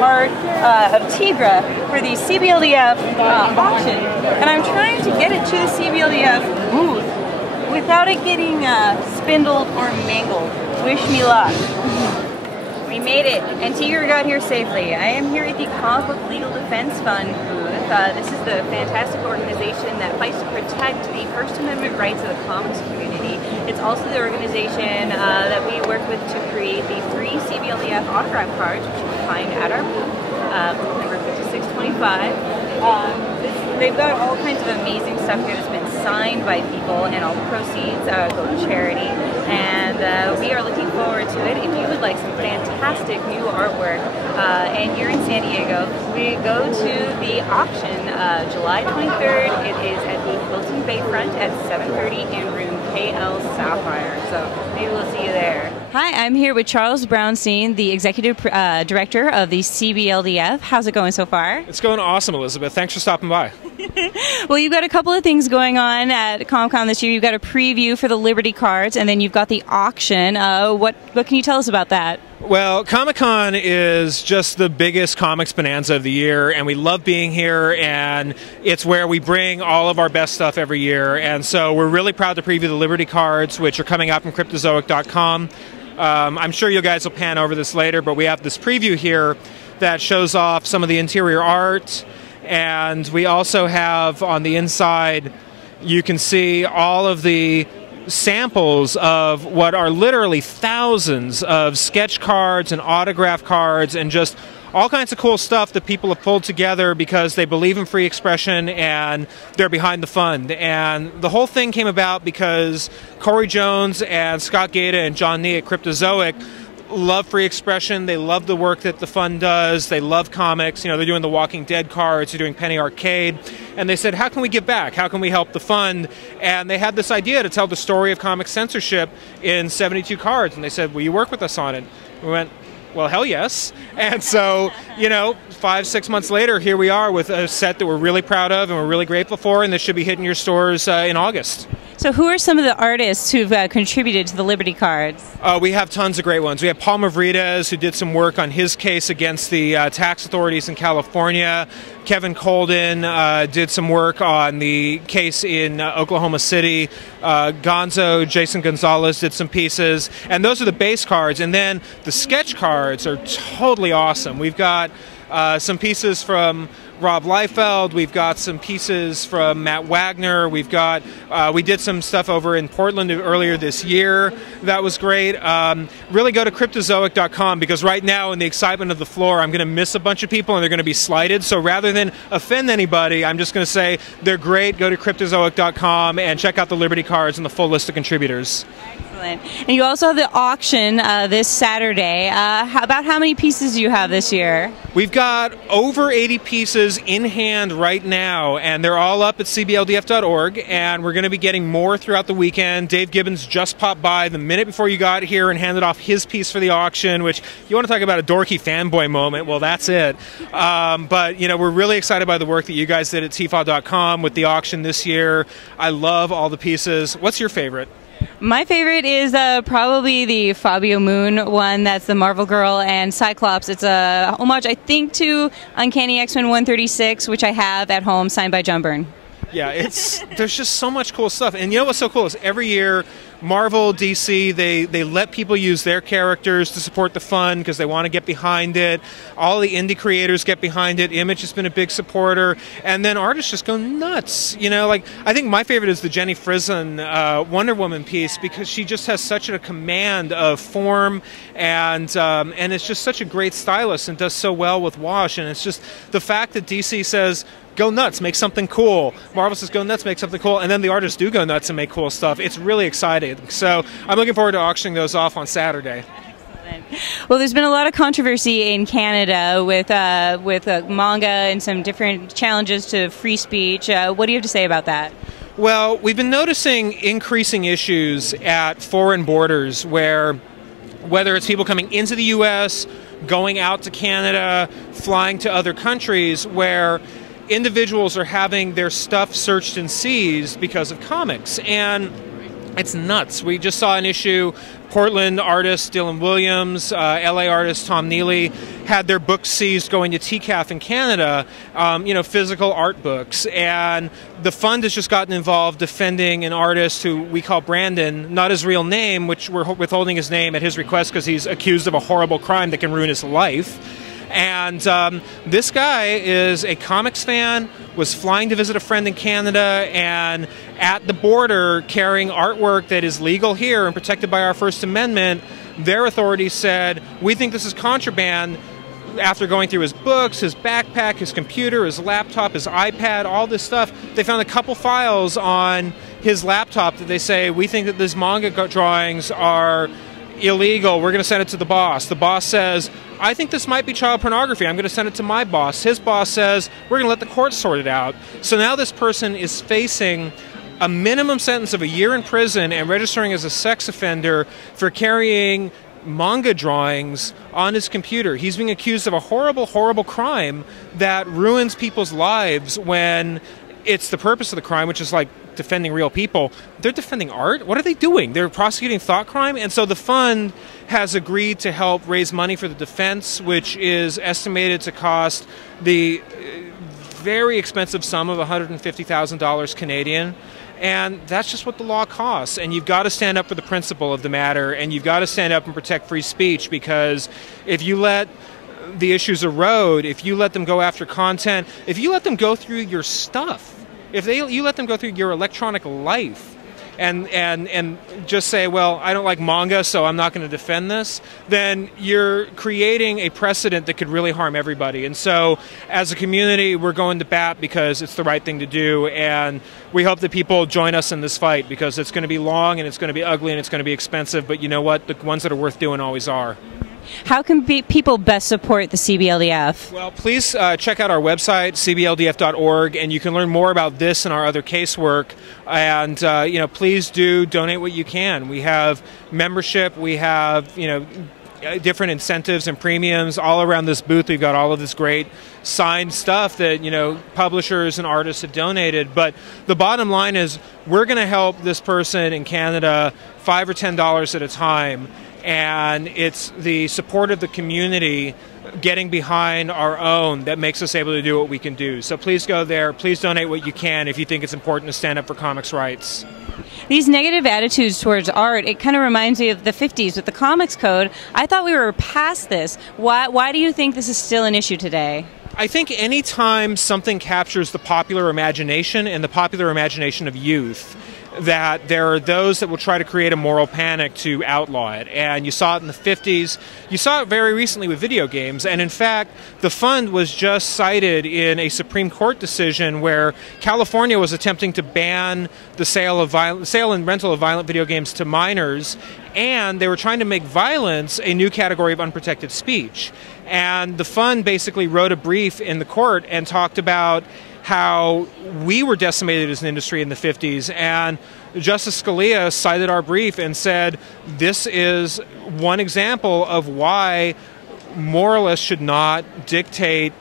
art of Tigra for the CBLDF auction, and I'm trying to get it to the CBLDF booth without it getting spindled or mangled. Wish me luck. We made it, and Tigra got here safely. I am here at the Comic Book Legal Defense Fund booth. This is the fantastic organization that fights to protect the First Amendment rights of the comics community. It's also the organization that we work with to create the 3 CBLDF autograph cards, which you can find at our booth, number 5625. They've got all kinds of amazing stuff here that's been signed by people, and all proceeds go to charity. And we are looking forward to it. If you would like some fantastic new artwork and you're in San Diego, we go to the auction July 23rd. It is at the Hilton Bayfront at 7:30 in room KL Sapphire. So maybe we'll see you there. Hi, I'm here with Charles Brownstein, the Executive Director of the CBLDF. How's it going so far? It's going awesome, Elizabeth. Thanks for stopping by. Well, you've got a couple of things going on at Comic-Con this year. You've got a preview for the Liberty cards, and then you've got the auction. What can you tell us about that? Well, Comic-Con is just the biggest comics bonanza of the year, and we love being here, and it's where we bring all of our best stuff every year. And so we're really proud to preview the Liberty cards, which are coming out from Cryptozoic.com. I'm sure you guys will pan over this later, but we have this preview here that shows off some of the interior art, and we also have on the inside, you can see all of the samples of what are literally thousands of sketch cards and autograph cards and just all kinds of cool stuff that people have pulled together because they believe in free expression and they're behind the fund. And the whole thing came about because Corey Jones and Scott Gaeta and John Nee at Cryptozoic love free expression. They love the work that the fund does. They love comics. You know, they're doing the Walking Dead cards. They're doing Penny Arcade. And they said, how can we give back? How can we help the fund? And they had this idea to tell the story of comic censorship in 72 cards. And they said, will you work with us on it? We went, well, hell yes. And so, you know, 5-6 months later, here we are with a set that we're really proud of and we're really grateful for, and this should be hitting your stores in August. So who are some of the artists who've contributed to the Liberty cards? We have tons of great ones. We have Paul Mavrides, who did some work on his case against the tax authorities in California. Kevin Colden did some work on the case in Oklahoma City. Gonzo, Jason Gonzalez did some pieces. And those are the base cards. And then the sketch cards are totally awesome. We've got some pieces from Rob Liefeld. We've got some pieces from Matt Wagner. We've got, we did some stuff over in Portland earlier this year. That was great. Really go to Cryptozoic.com because right now in the excitement of the floor, I'm going to miss a bunch of people and they're going to be slighted. So rather than offend anybody, I'm just going to say they're great. Go to Cryptozoic.com and check out the Liberty cards and the full list of contributors. Excellent. And you also have the auction this Saturday. About how many pieces do you have this year? We've got over 80 pieces in hand right now, and they're all up at cbldf.org, and we're going to be getting more throughout the weekend. Dave Gibbons just popped by the minute before you got here and handed off his piece for the auction, which, you want to talk about a dorky fanboy moment, well, that's it. But, you know, we're really excited by the work that you guys did at tfaw.com with the auction this year. I love all the pieces. What's your favorite? My favorite is probably the Fabio Moon one. That's the Marvel Girl and Cyclops. It's a homage, I think, to Uncanny X-Men 136, which I have at home, signed by John Byrne. Yeah, there's just so much cool stuff. And you know what's so cool is every year Marvel, DC, they let people use their characters to support the fund because they want to get behind it. All the indie creators get behind it. Image has been a big supporter. And then artists just go nuts. You know, like, I think my favorite is the Jenny Frison Wonder Woman piece because she just has such a command of form and it's just such a great stylist and does so well with wash. And it's just the fact that DC says, go nuts, make something cool. Marvel says, go nuts, make something cool. And then the artists do go nuts and make cool stuff. It's really exciting. So I'm looking forward to auctioning those off on Saturday. Excellent. Well, there's been a lot of controversy in Canada with manga and some different challenges to free speech. What do you have to say about that? Well, we've been noticing increasing issues at foreign borders where, whether it's people coming into the U.S., going out to Canada, flying to other countries, where individuals are having their stuff searched and seized because of comics. And It's nuts. We just saw an issue. Portland artist Dylan Williams, LA artist Tom Neely had their books seized going to TCAF in Canada, physical art books. And the fund has just gotten involved defending an artist who we call Brandon, not his real name, which we're withholding his name at his request because he's accused of a horrible crime that can ruin his life. And this guy is a comics fan, was flying to visit a friend in Canada, and at the border carrying artwork that is legal here and protected by our First Amendment, their authorities said, we think this is contraband. After going through his books, his backpack, his computer, his laptop, his iPad, all this stuff, they found a couple files on his laptop that they say, we think that these manga drawings are illegal. We're going to send it to the boss. The boss says, I think this might be child pornography. I'm going to send it to my boss. His boss says, we're going to let the court sort it out. So now this person is facing a minimum sentence of a year in prison and registering as a sex offender for carrying manga drawings on his computer. He's being accused of a horrible, horrible crime that ruins people's lives when it's the purpose of the crime, which is like defending real people. They're defending art? What are they doing? They're prosecuting thought crime? And so the fund has agreed to help raise money for the defense, which is estimated to cost the very expensive sum of $150,000 Canadian. And that's just what the law costs. And you've got to stand up for the principle of the matter, and you've got to stand up and protect free speech, because if you let the issues erode, if you let them go after content, if you let them go through your stuff, you let them go through your electronic life and just say, well, I don't like manga, so I'm not going to defend this, then you're creating a precedent that could really harm everybody. And so as a community, we're going to bat because it's the right thing to do, and we hope that people join us in this fight, because it's going to be long and it's going to be ugly and it's going to be expensive, but you know what? The ones that are worth doing always are. How can people best support the CBLDF? Well, please check out our website, cbldf.org, and you can learn more about this and our other casework. And please do donate what you can. We have membership, we have different incentives and premiums all around this booth. We've got all of this great signed stuff that publishers and artists have donated. But the bottom line is, we're going to help this person in Canada $5 or $10 at a time. And it's the support of the community getting behind our own that makes us able to do what we can do. So please go there. Please donate what you can if you think it's important to stand up for comics rights. These negative attitudes towards art, it kind of reminds me of the 50s with the Comics Code. I thought we were past this. Why do you think this is still an issue today? I think anytime something captures the popular imagination and the popular imagination of youth, that there are those that will try to create a moral panic to outlaw it. And you saw it in the 50s. You saw it very recently with video games. And in fact, the fund was just cited in a Supreme Court decision where California was attempting to ban the sale and rental of violent video games to minors. And they were trying to make violence a new category of unprotected speech. And the fund basically wrote a brief in the court and talked about how we were decimated as an industry in the 50s, and Justice Scalia cited our brief and said this is one example of why moralists should not dictate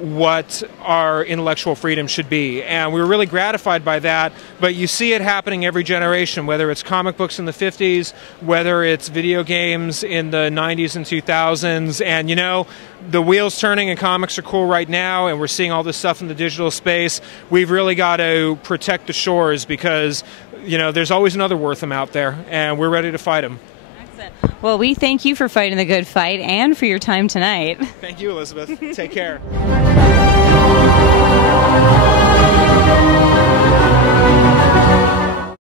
what our intellectual freedom should be. And we were really gratified by that, but you see it happening every generation, whether it's comic books in the 50s, whether it's video games in the 90s and 2000s, and the wheel's turning and comics are cool right now, and we're seeing all this stuff in the digital space. We've really got to protect the shores, because there's always another Wortham out there, and we're ready to fight them. Well, we thank you for fighting the good fight and for your time tonight. Thank you, Elizabeth. Take care.